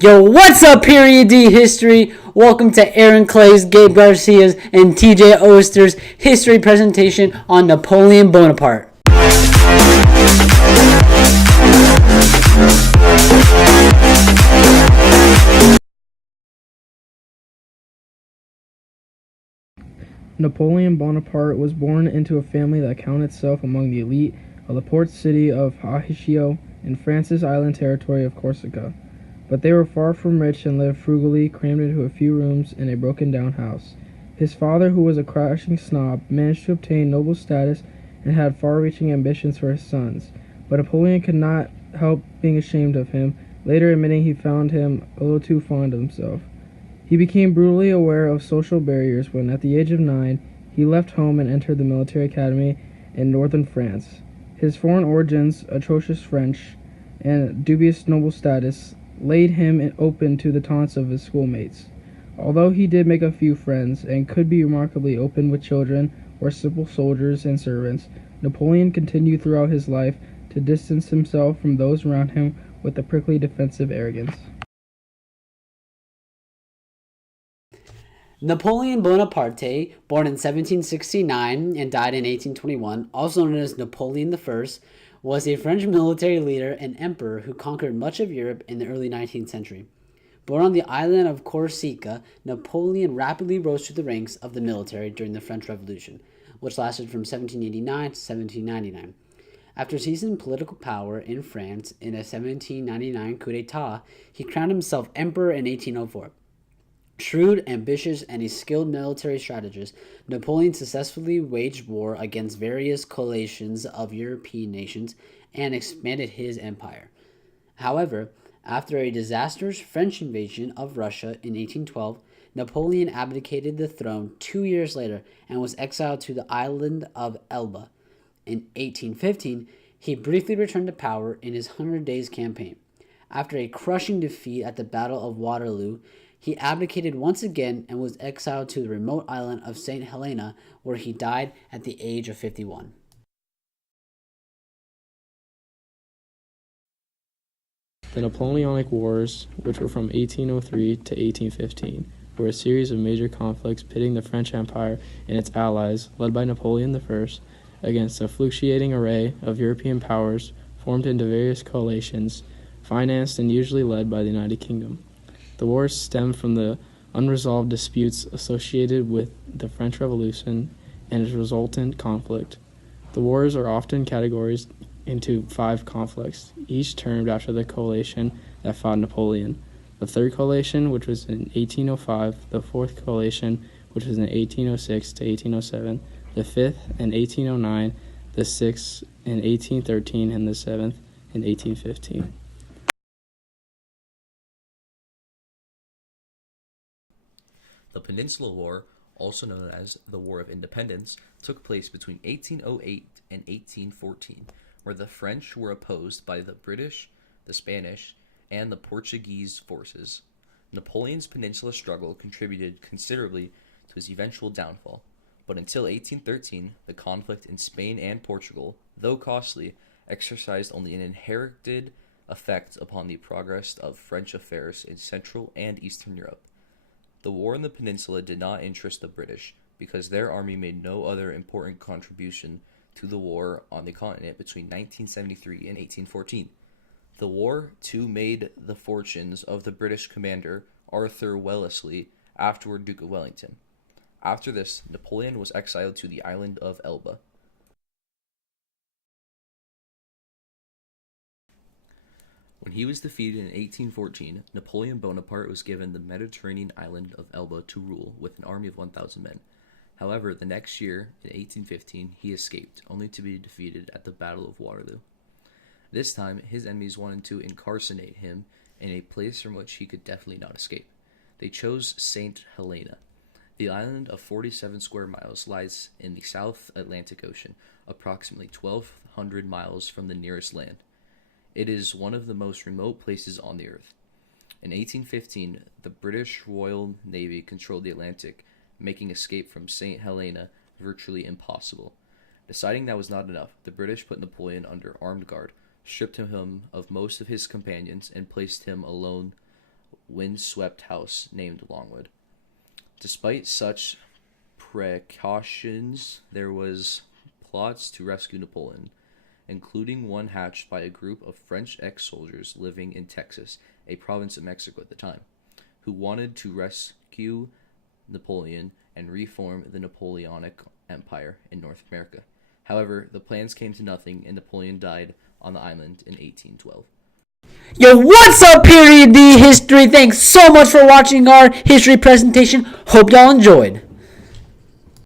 Yo, what's up, Period D History? Welcome to Aaron Clay's, Gabe Garcia's, and TJ Oster's history presentation on Napoleon Bonaparte. Napoleon Bonaparte was born into a family that counted itself among the elite of the port city of Ajaccio in France's island territory of Corsica. But they were far from rich and lived frugally, crammed into a few rooms in a broken-down house. His father, who was a crashing snob, managed to obtain noble status and had far-reaching ambitions for his sons. But Napoleon could not help being ashamed of him, later admitting he found him a little too fond of himself. He became brutally aware of social barriers when, at the age of 9, he left home and entered the military academy in northern France. His foreign origins, atrocious French, and dubious noble status laid him open to the taunts of his schoolmates. Although he did make a few friends and could be remarkably open with children or simple soldiers and servants, Napoleon continued throughout his life to distance himself from those around him with a prickly defensive arrogance. Napoleon Bonaparte, born in 1769 and died in 1821, also known as Napoleon I, was a French military leader and emperor who conquered much of Europe in the early 19th century. Born on the island of Corsica, Napoleon rapidly rose through the ranks of the military during the French Revolution, which lasted from 1789 to 1799. After seizing political power in France in a 1799 coup d'etat, he crowned himself emperor in 1804. Shrewd, ambitious, and a skilled military strategist, Napoleon successfully waged war against various coalitions of European nations and expanded his empire. However, after a disastrous French invasion of Russia in 1812, Napoleon abdicated the throne 2 years later and was exiled to the island of Elba. In 1815, he briefly returned to power in his Hundred Days campaign. After a crushing defeat at the Battle of Waterloo, he abdicated once again and was exiled to the remote island of St. Helena, where he died at the age of 51. The Napoleonic Wars, which were from 1803 to 1815, were a series of major conflicts pitting the French Empire and its allies, led by Napoleon I, against a fluctuating array of European powers formed into various coalitions, financed and usually led by the United Kingdom. The wars stemmed from the unresolved disputes associated with the French Revolution and its resultant conflict. The wars are often categorized into 5 conflicts, each termed after the coalition that fought Napoleon. The Third Coalition, which was in 1805, the Fourth Coalition, which was in 1806 to 1807, the Fifth in 1809, the Sixth in 1813, and the Seventh in 1815. The Peninsular War, also known as the War of Independence, took place between 1808 and 1814, where the French were opposed by the British, the Spanish, and the Portuguese forces. Napoleon's Peninsula struggle contributed considerably to his eventual downfall, but until 1813, the conflict in Spain and Portugal, though costly, exercised only an inherited effect upon the progress of French affairs in Central and Eastern Europe. The war in the peninsula did not interest the British because their army made no other important contribution to the war on the continent between 1973 and 1814. The war, too, made the fortunes of the British commander Arthur Wellesley, afterward Duke of Wellington. After this, Napoleon was exiled to the island of Elba. When he was defeated in 1814, Napoleon Bonaparte was given the Mediterranean island of Elba to rule with an army of 1,000 men. However, the next year, in 1815, he escaped, only to be defeated at the Battle of Waterloo. This time, his enemies wanted to incarcerate him in a place from which he could definitely not escape. They chose St. Helena. The island of 47 square miles lies in the South Atlantic Ocean, approximately 1,200 miles from the nearest land. It is one of the most remote places on the earth. In 1815, the British Royal Navy controlled the Atlantic, making escape from St. Helena virtually impossible. Deciding that was not enough, the British put Napoleon under armed guard, stripped him of most of his companions, and placed him alone windswept house named Longwood. Despite such precautions, there was plots to rescue Napoleon, including one hatched by a group of French ex-soldiers living in Texas, a province of Mexico at the time, who wanted to rescue Napoleon and reform the Napoleonic Empire in North America. However, the plans came to nothing, and Napoleon died on the island in 1812. Yo, what's up, Period D History? Thanks so much for watching our history presentation. Hope y'all enjoyed.